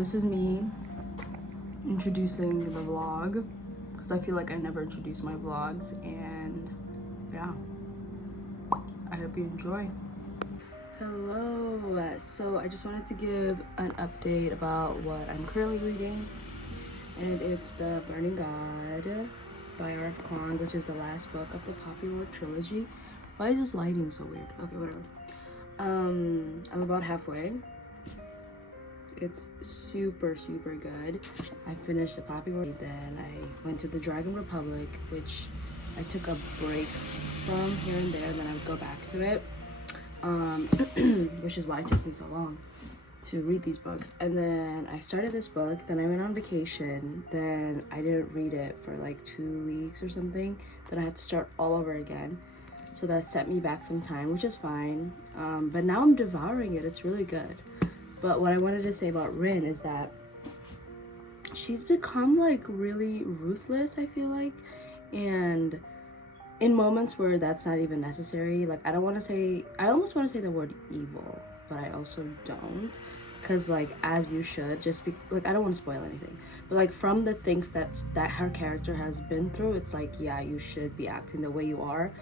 this is me introducing the vlog because I feel like I never introduce my vlogs, and yeah, I hope you enjoy. Hello, so I just wanted to give an update about what I'm currently reading, and it's The Burning God by R.F. Kuang, which is the last book of the Poppy War trilogy. Why is this lighting so weird? Okay, whatever. I'm about halfway. It's super good. I finished the Poppy War, then I went to the Dragon Republic, which I took a break from here and there, and then I would go back to it, which is why it took me so long to read these books. And then I started this book, then I went on vacation, then I didn't read it for like 2 weeks or something, then I had to start all over again, so that set me back some time, which is fine. But now I'm devouring it. It's really good. But what I wanted to say about Rin is that she's become like really ruthless, I feel like, and in moments where that's not even necessary. Like, I almost want to say the word evil, but I also don't, because like, as you should, just be like, I don't want to spoil anything, but like, from the things that her character has been through, it's like, yeah, you should be acting the way you are.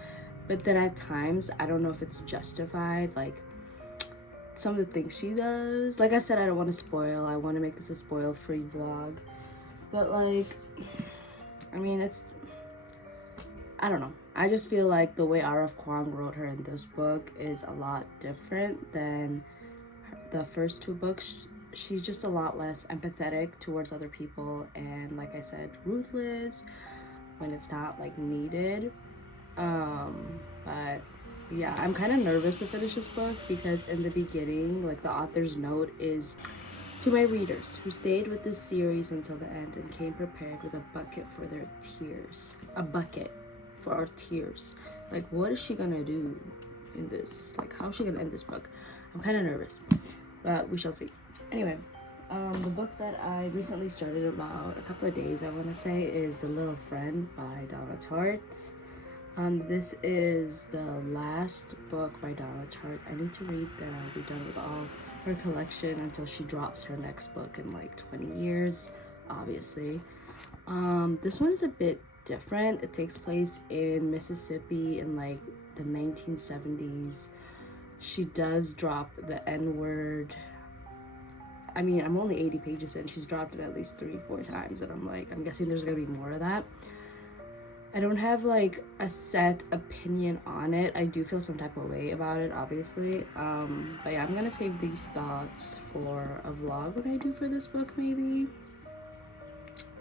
But then at times, I don't know if it's justified, like some of the things she does. Like I said, I don't want to spoil. I want to make this a spoil-free vlog. But like, I mean, I don't know. I just feel like the way R.F. Kuang wrote her in this book is a lot different than the first 2 books. She's just a lot less empathetic towards other people, and like I said, ruthless when it's not like needed. But yeah, I'm kind of nervous to finish this book because in the beginning, like, the author's note is, "To my readers who stayed with this series until the end and came prepared with a bucket for their tears." A bucket for our tears. Like, what is she gonna do in this? Like, how is she gonna end this book? I'm kind of nervous, but we shall see. Anyway, the book that I recently started about a couple of days, I want to say, is The Little Friend by Donna Tartt. This is the last book by Donna Tartt I need to read, then I'll be done with all her collection until she drops her next book in like 20 years, obviously. This one is a bit different. It takes place in Mississippi in like the 1970s. She does drop the N-word. I mean, I'm only 80 pages in. She's dropped it at least 3-4 times, and I'm guessing there's gonna be more of that. I don't have like a set opinion on it. I do feel some type of way about it, obviously. But yeah, I'm gonna save these thoughts for a vlog when I do for this book, maybe.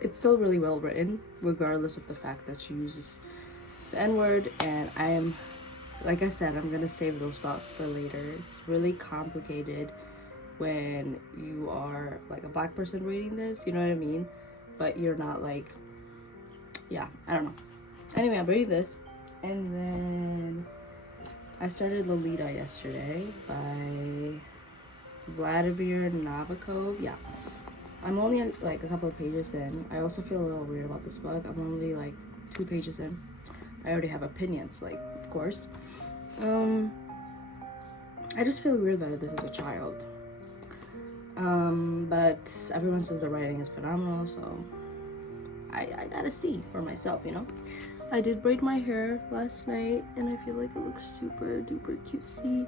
It's still really well written, regardless of the fact that she uses the N-word, and like I said, I'm gonna save those thoughts for later. It's really complicated when you are like a Black person reading this, you know what I mean? But you're not like, yeah, I don't know. Anyway, I'm reading this, and then I started Lolita yesterday by Vladimir Nabokov. Yeah, I'm only like a couple of pages in. I also feel a little weird about this book. I'm only like 2 pages in. I already have opinions, like, of course. I just feel weird that this is a child. But everyone says the writing is phenomenal, so I gotta see for myself, you know? I did braid my hair last night, and I feel like it looks super duper cutesy.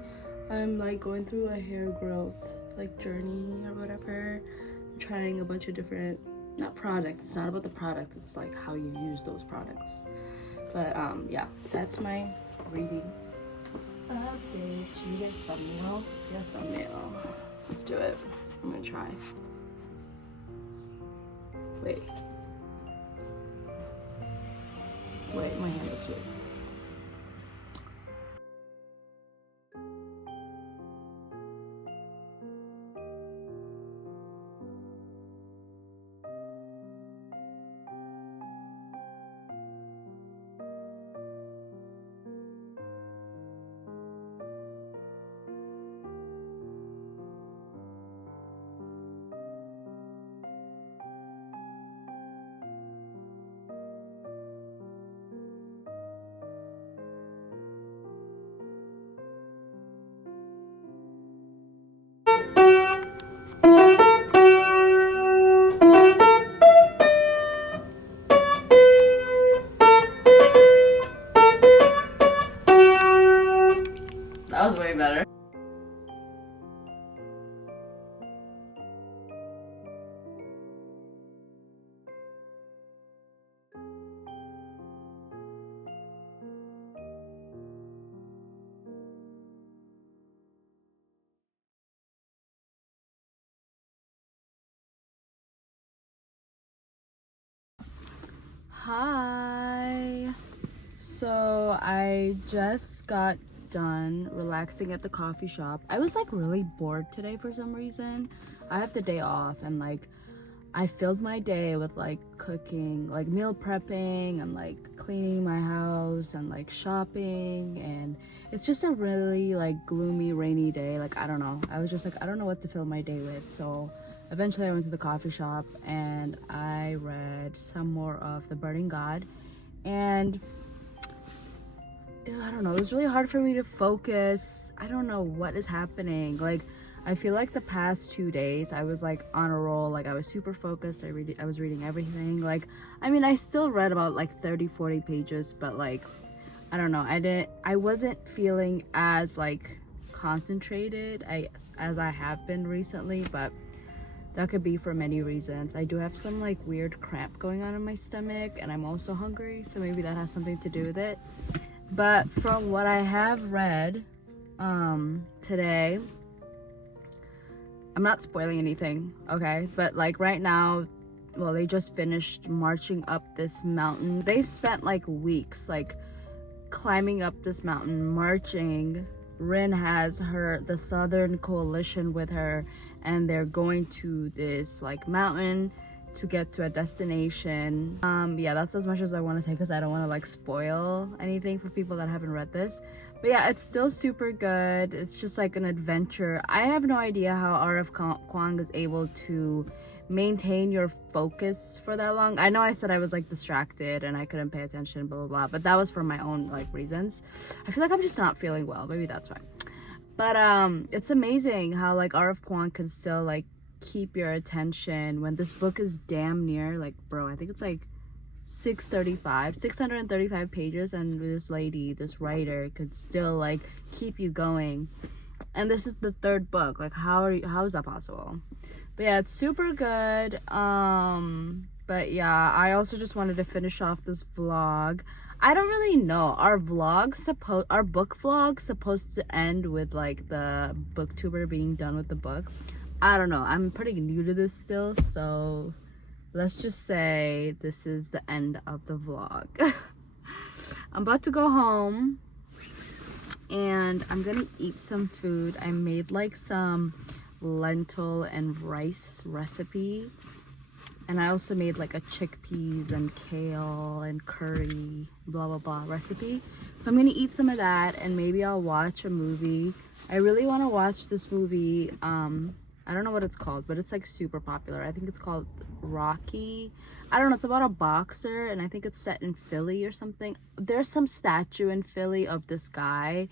I'm like going through a hair growth like journey or whatever. I'm trying a bunch of different, not products, it's not about the product, it's like how you use those products. But yeah, that's my reading update. Should we get a thumbnail? Let's get a thumbnail. Let's do it. I'm gonna try. Wait, my hand looks weird. Hi. So I just got done relaxing at the coffee shop. I was like really bored today for some reason. I have the day off and like I filled my day with like cooking, like meal prepping and like cleaning my house and like shopping, and it's just a really like gloomy rainy day. Like I don't know. I was just like I don't know what to fill my day with. So eventually I went to the coffee shop and I read some more of The Burning God, and I don't know, it was really hard for me to focus. I don't know what is happening. Like I feel like the past 2 days I was like on a roll. Like I was super focused. I was reading everything. Like I mean I still read about like 30-40 pages, but like I don't know, I wasn't feeling as like concentrated as I have been recently, but that could be for many reasons. I do have some like weird cramp going on in my stomach, and I'm also hungry, so maybe that has something to do with it. But from what I have read today, I'm not spoiling anything, okay? But like right now, well, they just finished marching up this mountain. They spent like weeks like climbing up this mountain, marching. Rin has the Southern Coalition with her, and they're going to this like mountain to get to a destination. Yeah, that's as much as I want to say because I don't want to like spoil anything for people that haven't read this. But yeah, it's still super good. It's just like an adventure. I have no idea how R.F. Kuang is able to maintain your focus for that long. I know I said I was like distracted and I couldn't pay attention, blah blah blah, but that was for my own like reasons. I feel like I'm just not feeling well. Maybe that's why. But it's amazing how like R.F. Kuang can still like keep your attention when this book is damn near like, bro, I think it's like 635 pages, and this lady, this writer, could still like keep you going. And this is the third book. Like how is that possible? But yeah, it's super good. But yeah, I also just wanted to finish off this vlog. I don't really know. Our book vlog supposed to end with like the booktuber being done with the book. I don't know. I'm pretty new to this still, so let's just say this is the end of the vlog. I'm about to go home and I'm gonna eat some food. I made like some lentil and rice recipe, and I also made like a chickpeas and kale and curry blah blah blah recipe. So I'm gonna eat some of that, and maybe I'll watch a movie. I really want to watch this movie. I don't know what it's called, but it's like super popular. I think it's called Rocky. I don't know, it's about a boxer, and I think it's set in Philly or something. There's some statue in Philly of this guy.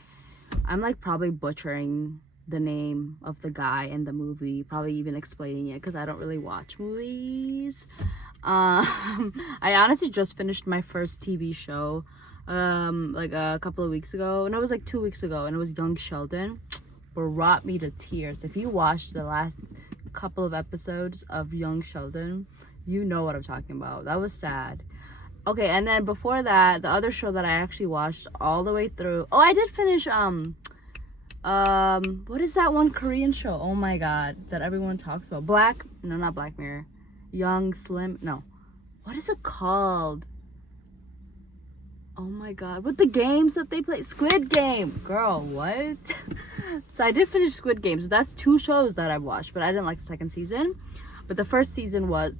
I'm like probably butchering the name of the guy in the movie, probably even explaining it because I don't really watch movies. I honestly just finished my first TV show like a couple of weeks ago, and it was like 2 weeks ago, and it was Young Sheldon. Brought me to tears. If you watched the last couple of episodes of Young Sheldon, you know what I'm talking about. That was sad. Okay, and then before that, the other show that I actually watched all the way through. Oh, I did finish what is that one Korean show? Oh my god, that everyone talks about. Not Black Mirror. Young Slim. No. What is it called? Oh my god, with the games that they play. Squid Game. Girl, what? So I did finish Squid Game. So that's 2 shows that I've watched, but I didn't like the second season. But the first season was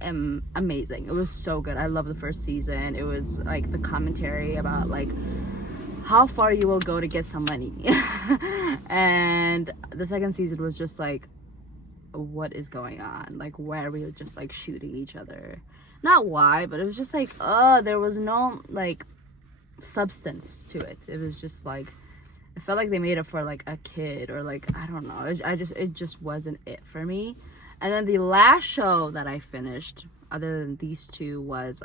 amazing. It was so good. I love the first season. It was like the commentary about like how far you will go to get some money. And the second season was just like, what is going on? Like, why are we just like shooting each other? Not why, but it was just like, there was no like substance to it. It was just like, it felt like they made it for like a kid, or like, I don't know. It just wasn't it for me. And then the last show that I finished, other than these 2, was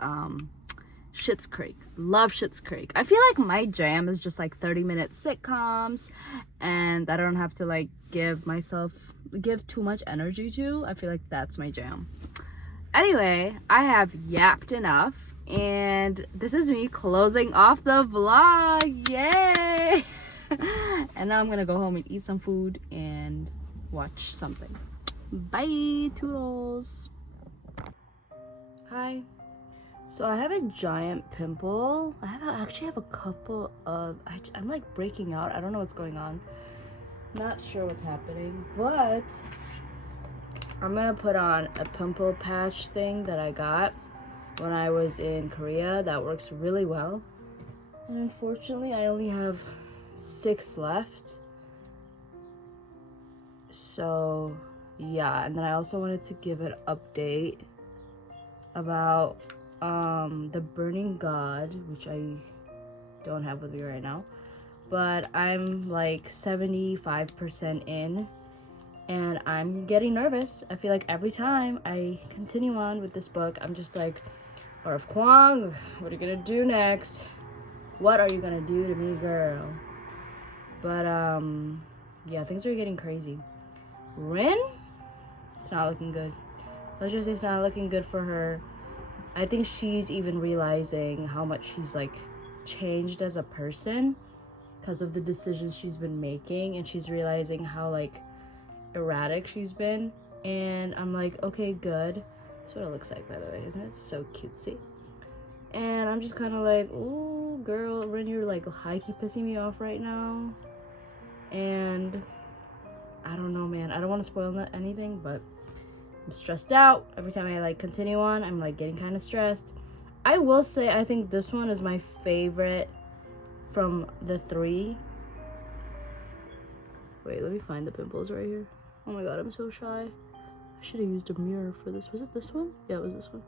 Schitt's Creek. Love Schitt's Creek. I feel like my jam is just like 30-minute sitcoms, and I don't have to like give too much energy to. I feel like that's my jam. Anyway, I have yapped enough, and this is me closing off the vlog. Yay! And now I'm gonna go home and eat some food and watch something. Bye, toodles. Hi. So I have a giant pimple. Actually have a couple of, I'm like breaking out. I don't know what's going on. Not sure what's happening, but I'm gonna put on a pimple patch thing that I got when I was in Korea. That works really well. And unfortunately, I only have 6 left. So yeah, and then I also wanted to give an update about the Burning God, which I don't have with me right now, but I'm like 75% in, and I'm getting nervous. I feel like every time I continue on with this book, I'm just like, R.F. Kuang, what are you gonna do next? What are you gonna do to me, girl? But yeah, things are getting crazy. Rin, it's not looking good. Let's just say it's not looking good for her. I think she's even realizing how much she's like changed as a person because of the decisions she's been making, and she's realizing how like erratic she's been. And I'm like, okay, good. That's what it looks like, by the way. Isn't it so cutesy? And I'm just kind of like, ooh, girl, Rin, you're like high-key pissing me off right now. And I don't know, man. I don't want to spoil anything, but I'm stressed out. Every time I like continue on, I'm like getting kind of stressed. I will say I think this one is my favorite from the 3. Wait, let me find the pimples right here. Oh my god, I'm so shy. I should have used a mirror for this. Was it this one? Yeah, it was this one.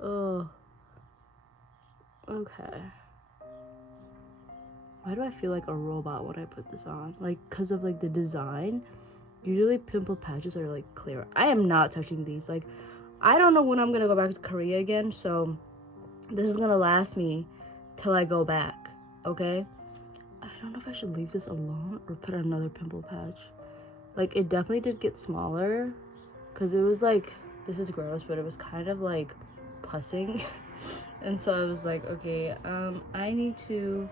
Oh. Okay. Why do I feel like a robot when I put this on? Like, because of like the design. Usually pimple patches are like clear. I am not touching these. Like, I don't know when I'm gonna go back to Korea again, so this is gonna last me till I go back, okay? I don't know if I should leave this alone or put another pimple patch. Like, it definitely did get smaller, because it was like, this is gross, but it was kind of like pussing. And so I was like, okay, I need to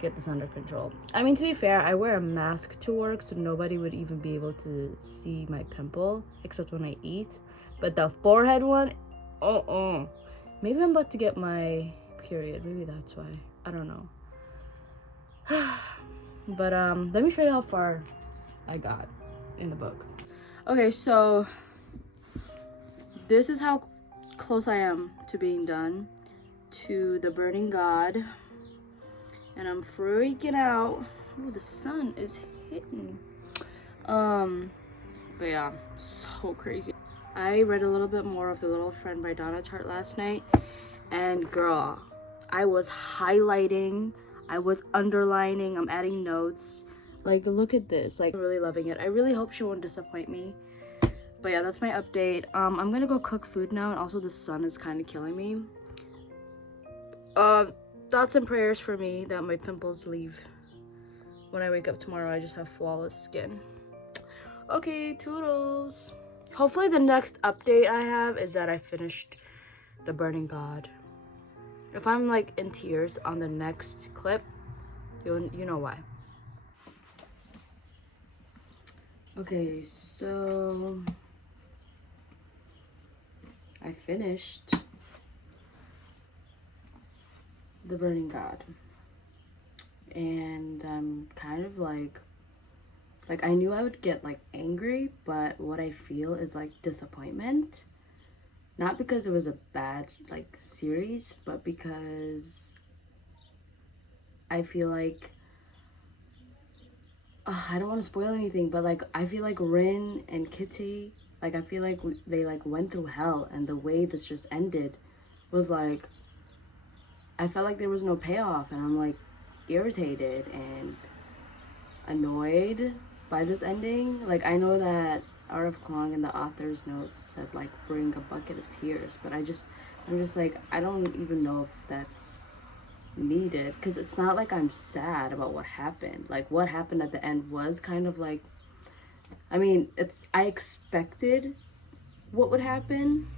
get this under control. I mean, to be fair, I wear a mask to work, so nobody would even be able to see my pimple except when I eat. But the forehead one, maybe I'm about to get my period. Maybe that's why. I don't know. But let me show you how far I got in the book. Okay, so this is how close I am to being done to the Burning God. And I'm freaking out. Oh, the sun is hitting. But yeah, so crazy. I read a little bit more of The Little Friend by Donna Tartt last night, and girl, I was highlighting, I was underlining, I'm adding notes. Like, look at this. Like, I'm really loving it. I really hope she won't disappoint me. But yeah, that's my update. I'm gonna go cook food now, and also the sun is kind of killing me. Thoughts and prayers for me that my pimples leave. When I wake up tomorrow, I just have flawless skin. Okay, toodles. Hopefully the next update I have is that I finished The Burning God. If I'm like in tears on the next clip, you know why. Okay, so I finished The Burning God, and I'm kind of like I knew I would get like angry, but what I feel is like disappointment, not because it was a bad like series, but because I feel like I don't want to spoil anything, but like I feel like Rin and Kitty, like I feel like they like went through hell, and the way this just ended was like, I felt like there was no payoff, and I'm like irritated and annoyed by this ending. Like, I know that R.F. Kuang in the author's notes said like bring a bucket of tears, but I'm just like, I don't even know if that's needed, because it's not like I'm sad about what happened. Like, what happened at the end was kind of like, I mean, I expected what would happen,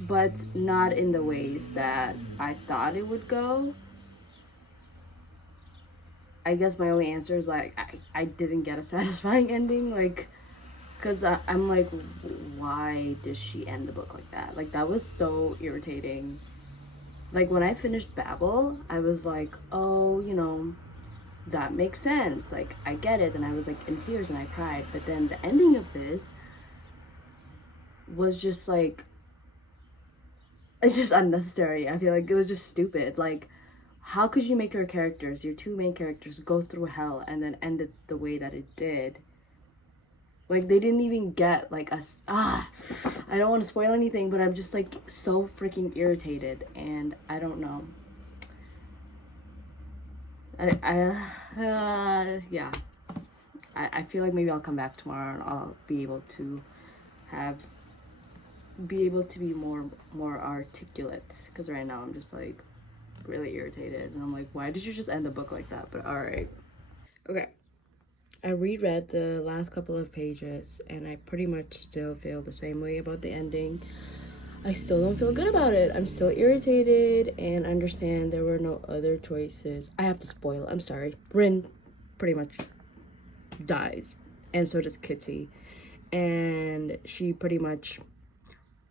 but not in the ways that I thought it would go. I guess my only answer is like, I didn't get a satisfying ending. Like, Because I'm like, why did she end the book like that? Like, that was so irritating. Like, when I finished Babel, I was like, oh, you know, that makes sense. Like, I get it. And I was like in tears and I cried. But then the ending of this was just like, it's just unnecessary. I feel like it was just stupid. Like, how could you make your characters, your two main characters, go through hell and then end it the way that it did? Like, they didn't even get like us. I don't want to spoil anything, but I'm just like so freaking irritated, and I don't know. Yeah. I feel like maybe I'll come back tomorrow and I'll be able to have be able to be more articulate, because right now I'm just like really irritated and I'm like, why did you just end the book like that? But all right. Okay. I reread the last couple of pages and I pretty much still feel the same way about the ending. I still don't feel good about it. I'm still irritated and understand there were no other choices. I have to spoil. I'm sorry. Rin pretty much dies, and so does Kitty. And she pretty much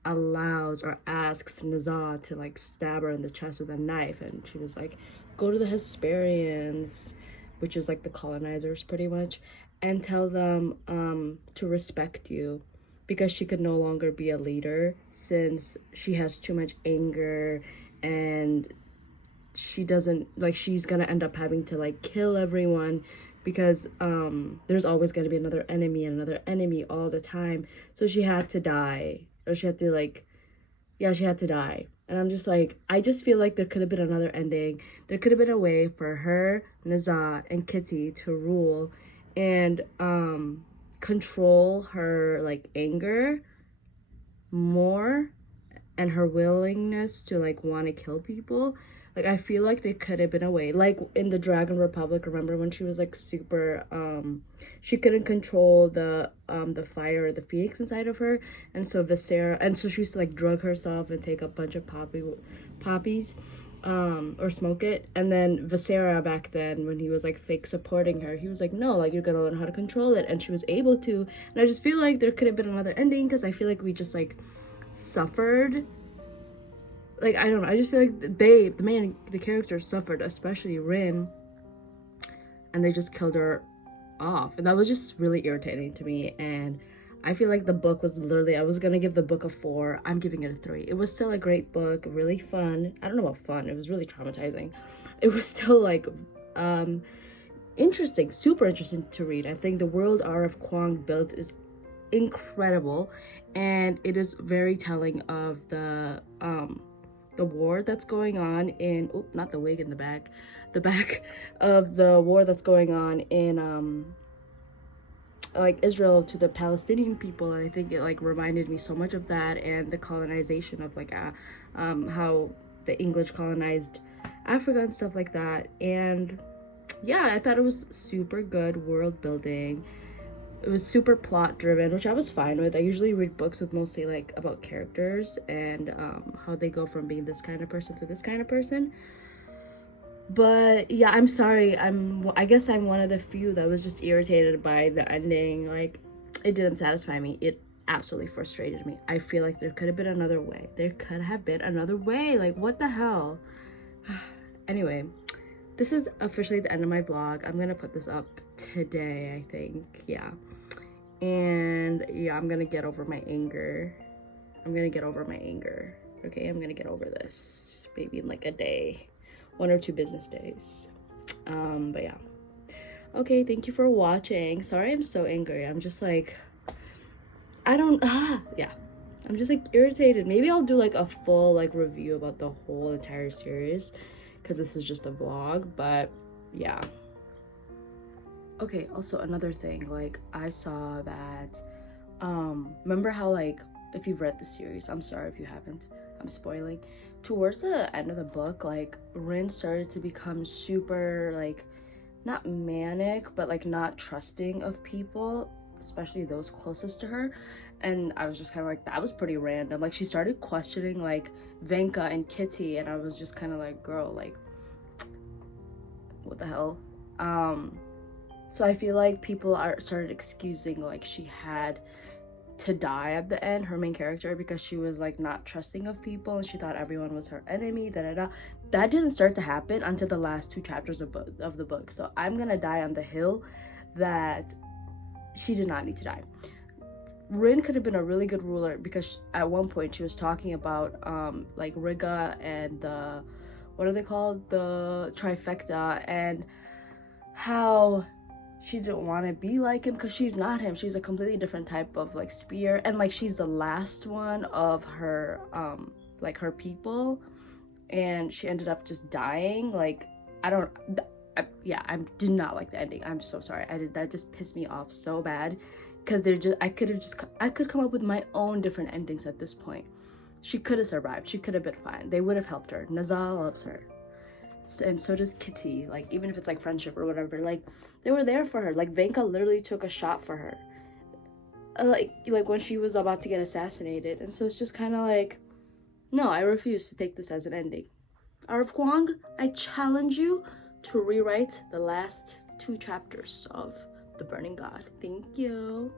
allows or asks Nazar to like stab her in the chest with a knife, and she was like, go to the Hesperians, which is like the colonizers pretty much, and tell them to respect you, because she could no longer be a leader since she has too much anger, and she doesn't like, she's gonna end up having to like kill everyone, because there's always gonna be another enemy all the time. So she had to die, or she had to like, yeah, she had to die. And I'm just like, I just feel like there could have been another ending. There could have been a way for her, Nazar, and Kitty to rule and control her like anger more, and her willingness to like want to kill people. Like, I feel like there could have been a way, like in the Dragon Republic, remember when she was like super she couldn't control the fire or the phoenix inside of her, and so Visera, and so she used to like drug herself and take a bunch of poppies or smoke it. And then Visera back then, when he was like fake supporting her, he was like, no, like, you're gonna learn how to control it, and she was able to. And I just feel like there could have been another ending, because I feel like we just like suffered. Like, I don't know, I just feel like the characters suffered, especially Rin, and they just killed her off, and that was just really irritating to me. And I feel like the book was literally, I was gonna give the book a 4, I'm giving it a 3. It was still a great book, really fun. I don't know about fun, it was really traumatizing. It was still like interesting, super interesting to read. I think the world R F Kuang built is incredible, and it is very telling of the war that's going on in, oh, not the wig in the back of the war that's going on in like Israel to the Palestinian people. And I think it like reminded me so much of that, and the colonization of like how the English colonized Africa and stuff like that. And yeah, I thought it was super good world building. It was super plot driven, which I was fine with. I usually read books with mostly like about characters and how they go from being this kind of person to this kind of person. But yeah, I'm sorry. I guess I'm one of the few that was just irritated by the ending. Like, it didn't satisfy me. It absolutely frustrated me. I feel like there could have been another way. There could have been another way. Like, what the hell? Anyway, this is officially the end of my vlog. I'm gonna put this up today, I think. Yeah. And yeah, I'm gonna get over my anger. Okay, I'm gonna get over this maybe in like a day, 1 or 2 business days. But yeah. Okay, thank you for watching. Sorry I'm so angry. I'm just like, yeah. I'm just like irritated. Maybe I'll do like a full like review about the whole entire series, because this is just a vlog. But yeah. Okay, also another thing, like, I saw that remember how, like, if you've read the series, I'm sorry if you haven't, I'm spoiling, towards the end of the book, like, Rin started to become super, like, not manic, but like not trusting of people, especially those closest to her. And I was just kind of like, that was pretty random. Like, she started questioning like Venka and Kitty, and I was just kind of like, girl, like, what the hell? So I feel like people are started excusing like she had to die at the end, her main character, because she was like not trusting of people and she thought everyone was her enemy. That didn't start to happen until the last 2 chapters of the book. So I'm gonna die on the hill that she did not need to die. Rin could have been a really good ruler because at one point she was talking about like Riga and the, what are they called, the trifecta, and how she didn't want to be like him because she's not him. She's a completely different type of like spear, and like she's the last one of her like her people, and she ended up just dying. Like I don't I did not like the ending. I'm so sorry. That just pissed me off so bad because I could come up with my own different endings at this point. She could have survived. She could have been fine. They would have helped her. Nazal loves her, and so does Kitty. Like even if it's like friendship or whatever, like they were there for her. Like Venka literally took a shot for her, like when she was about to get assassinated. And so it's just kind of like, no, I refuse to take this as an ending. Arv Kwang, I challenge you to rewrite the last 2 chapters of The Burning God. Thank you.